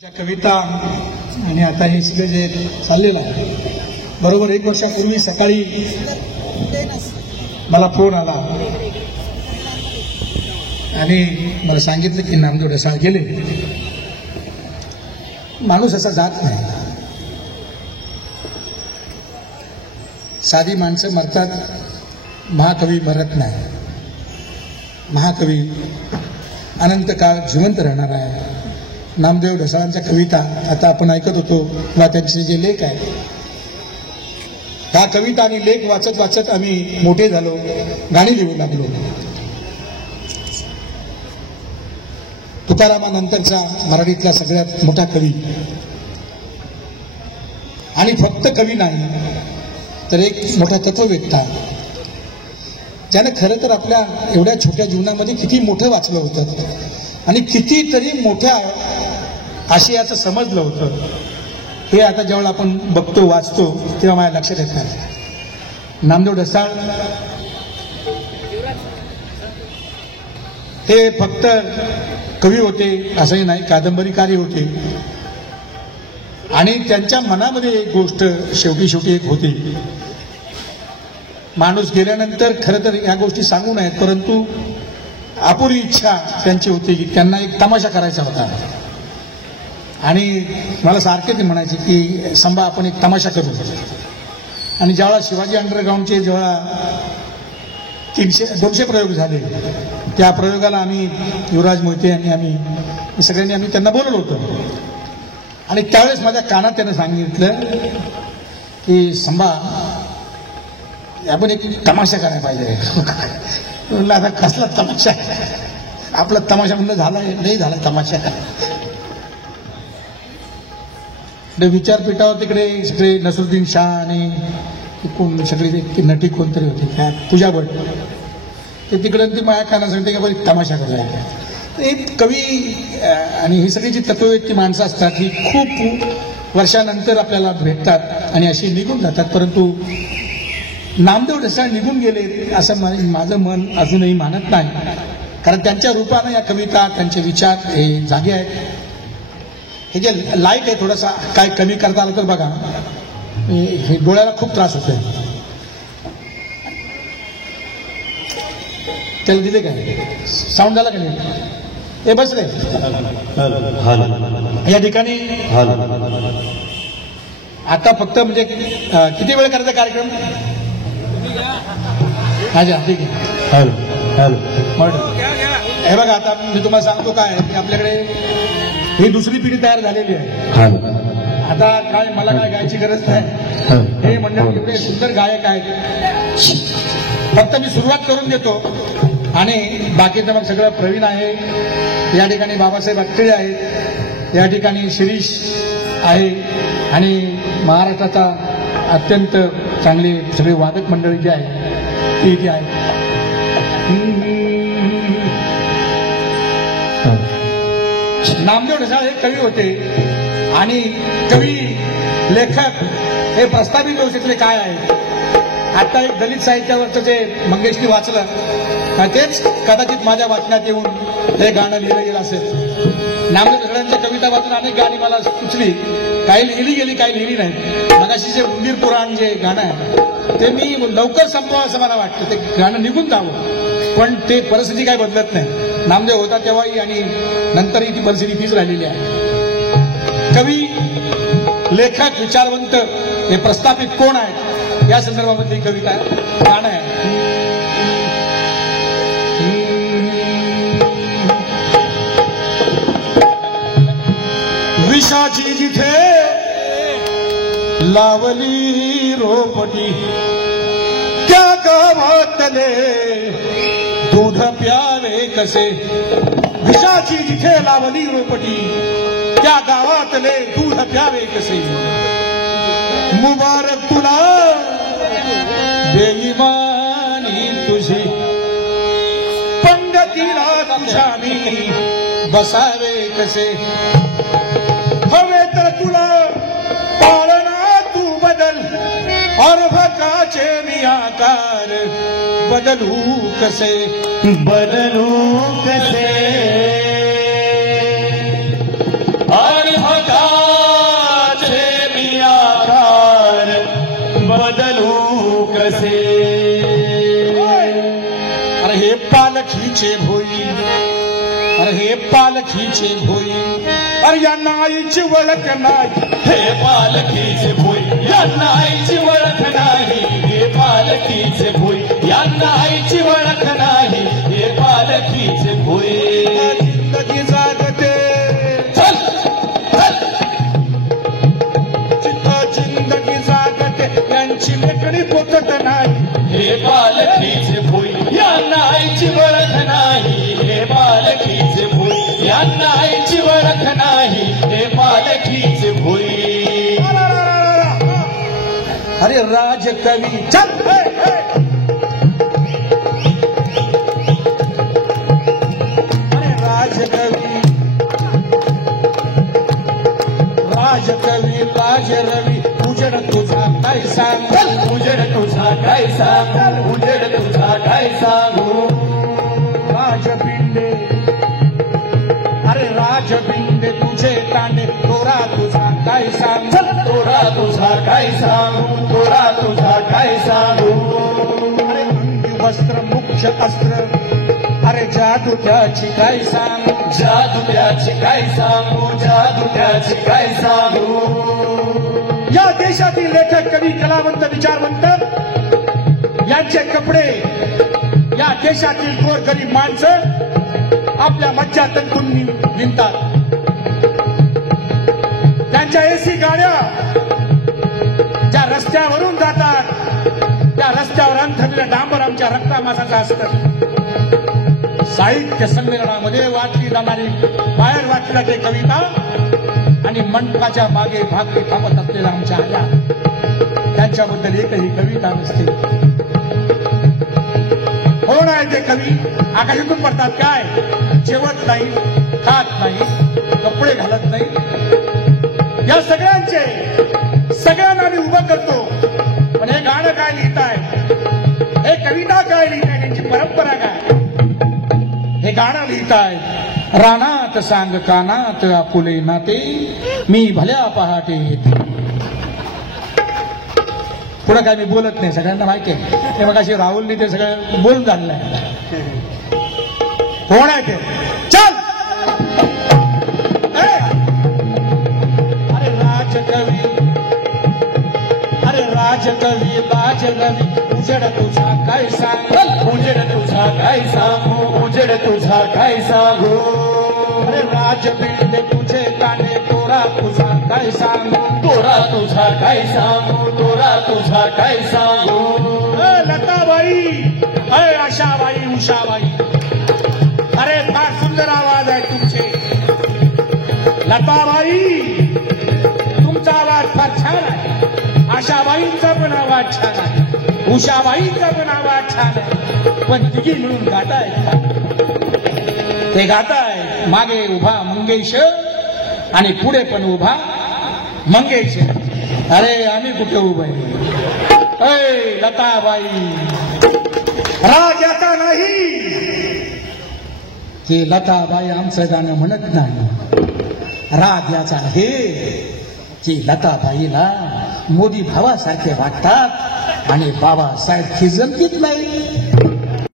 ज्या कविता आणि आता हे सगळं जे चाललेलं आहे, बरोबर 1 वर्षापूर्वी सकाळी मला फोन आला आणि मला सांगितलं की नामदेव ढसाळ गेले. माणूस असा जात नाही. साधी माणसं मरतात, महाकवी मरत नाही. महाकवी अनंत काळ जिवंत राहणार आहे. नामदेव ढसाळांच्या कविता आता आपण ऐकत होतो, किंवा त्यांचे जे लेख आहेत, ह्या कविता आणि लेख वाचत वाचत आम्ही मोठे झालो, गाणी लिहू लागलो. तुकारामानंतरचा मराठीतला सगळ्यात मोठा कवी, आणि फक्त कवी नाही तर एक मोठा तत्ववेत्ता, ज्याने खरं तर आपल्या एवढ्या छोट्या जीवनामध्ये किती मोठं वाचलं होतं आणि कितीतरी मोठ्या आशयाचं समजलं होतं. हे आता जेव्हा आपण बघतो, वाचतो, तेव्हा माझ्या लक्षात येत नाही. नामदेव ढसाळ हे फक्त कवी होते असंही नाही, कादंबरीकारी होते. आणि त्यांच्या मनामध्ये एक गोष्ट शेवटी एक होती. माणूस गेल्यानंतर खरं तर या गोष्टी सांगू नयेत, परंतु अपुरी इच्छा त्यांची होती की त्यांना एक तमाशा करायचा होता. आणि मला सारखे ते म्हणायचे की संभा आपण एक तमाशा करू. आणि ज्यावेळा शिवाजी अंडरग्राऊंडचे जेव्हा 200 प्रयोग झाले, त्या प्रयोगाला आम्ही युवराज मोहिते यांनी आम्ही सगळ्यांनी त्यांना बोलवलं होतं. आणि त्यावेळेस माझ्या कानात त्यानं सांगितलं की संभा आपण एक तमाशा करायला पाहिजे. म्हणलं आता कसला तमाशा? आपला तमाशा म्हणलं झाला नाही, झाला तमाशा. विचारपीठावर तिकडे सगळे नसरुद्दीन शाह आणि कोण सगळी नटी कोणतरी होती, काय पूजा भट, ते तिकडे ती माझ्या कानात सांगते की बरं तमाशा करायचा. एक कवी आणि ही सगळी जी तत्ववेत्ती माणसं असतात, ही खूप वर्षानंतर आपल्याला भेटतात आणि अशी निघून जातात. परंतु नामदेव ढसाळ निघून गेले असं माझं मन अजूनही मानत नाही. कारण त्यांच्या रूपानं या कविता, त्यांचे विचार हे जागे आहेत. हे जे लाईट आहे थोडासा काय कमी करता आलं तर बघा, हे डोळ्याला खूप त्रास होतोय. त्याला दिले काय? साऊंड झाला का नाही? हे बस रे. या ठिकाणी आता फक्त म्हणजे किती वेळ करायचा कार्यक्रम? अच्छा, ठीक आहे. हे बघा, आता मी तुम्हाला सांगतो काय की आपल्याकडे ही दुसरी पिढी तयार झालेली आहे. आता काय मला काय गायची गरज नाही. हे मंडळ एवढे सुंदर गायक आहेत. फक्त मी सुरुवात करून देतो आणि बाकीचं मग सगळं प्रवीण आहे. या ठिकाणी बाबासाहेब अत्तळे आहेत, या ठिकाणी शिरीष आहे, आणि महाराष्ट्राचा अत्यंत चांगली सगळी वादक मंडळी जी आहे ती इथे आहे. नामदेव ढसाळ हे कवी होते, आणि कवी लेखक हे प्रस्तावित व्यवस्थेतले काय आहे. आता एक दलित साहित्यावरचं जे मंगेशनी वाचलं, तेच कदाचित माझ्या वाचनात येऊन हे गाणं लिहिलं गेलं असेल. नामदेव ढसाळांच्या कविता वाचून अनेक गाणी मला सुचली, काही लिहिली गेली, काही लिहिली नाही. मगाशी जे उंदीर पुराण जे गाणं आहे ते मी लवकर संपवावं असं मला वाटतं. ते गाणं निघून जावं, पण ते परिस्थिती काय बदलत नाही. नामदेव होता तेव्हाही आणि नंतरही ती परिस्थिती तीच राहिलेली आहे. कवी, लेखक, विचारवंत हे प्रस्थापित कोण आहेत या संदर्भामधली कविता गाणं आहे. विषाची जिथे लावली रोपटी, त्या गावातले दूध प्यावे कसे. विषाची जिथे लावली रोपटी, त्या गावातले दूध प्यावे कसे. मुबारक तुला बेईमानी तुझी, पंगतीला तुझ्या मी बसावे कसे. हवे तर तुला पाळणा तू बदल, अर्भकाचे मी आकार बदलू कसे. बदलू कसे. पालखीचे भोई, अरे हे पालखीचे भोई, अरे यांना आईची ओळख नाही, हे पालखीचे भोई यांना आईची ओळख नाही, हे पालखीचे भोई यांना आईची ओळख नाही, हे पालखीचे भोई. जिंदगी जागते चल चल जिथं जिंदगी जागते यांची लेखणी पोचत नाही, हे पालखीचे भोई यांना आईची ओळख नाही, हे पालखीचे भोई यांना आईची ओळख नाही, हे पालखीचे भोई. अरे राजकवी चल अरे राजकवी राजकवी राजरवी उजड तुझा काय सांग, उजेड तुझा काय सांग, उजेड तुझा काय सांगू. राजपिंडे अरे राजपिंडे तुझे तांडे तोरा तुझा काय सांग, तोरा तुझा काय सांगू, तोरा तुझा काय सांगू. अरे अंगी वस्त्र मुख्य अस्त्र अरे जादू त्याची काय सांग, जादू त्याची काय सांगू, जादू त्याची काय सांगू. या देशातील लेखक कवी कलावंत विचारवंत यांचे कपडे या देशातील गोरगरीब माणसं आपल्या मज्जातंतूंनी विणतात. त्यांच्या एसी गाड्या ज्या रस्त्यावरून जातात त्या रस्त्यावर अंथरलेलं डांबर आमच्या रक्तामासाचं असतं. साहित्य संमेलनामध्ये वाचली जाणारी बाहेर वाचली जाते कविता आणि मंडपाच्या मागे भाकरी थांबत असलेल्या आमच्या आया त्यांच्याबद्दल एकही कविता नसते. कोण आहे ते कवी? आकाशातून पडतात काय? जेवत नाही, खात नाही, कपडे घालत नाही. या सगळ्यांना मी उभं करतो. पण हे गाणं काय लिहिताय, हे कविता काय लिहिताय, त्यांची परंपरा काय? हे गाणं लिहिताय रानात सांग कानात आपुले नाते, मी भल्या पहाटे येते. पुढं काय मी बोलत नाही, सगळ्यांना माहिती आहे. हे मग अशी राहुलनी ते सगळं बोलून झालेलं आहे. कोण आहे ते? चल अरे राजकवी अरे राजकवी राजरवी उजड तुझा काय सांग, उजेड तुझा काय सांगू, उजेड तुझा काय सांगू. अरे राजपिंडे तुझे काने तोरा तुझा काय सांग, तोरा तुझा काय सांगू, तोरा तुझा काय सांगू. लताबाई अय आशाबाई उषाबाई, अरे फार सुंदर आवाज आहे तुमचे. लताबाई तुमचा आवाज फार छान आहे. आशाबाईंचा पण आवाज छान आहे, उषाबाईंचा पण आवाज छान आहे. पण तिघी मिळून गाताय ते गाताय. मागे उभा मंगेश आणि पुढे पण उभा मंगेश. अरे आम्ही कुठे उभे? अय लताबाई राग याचा नाही की लताबाई आमचं गाणं म्हणत नाही. राग याचा आहे की लताबाईला मोदी भावासारखे वाटतात आणि बाबासाहेब खिजमकीत नाही.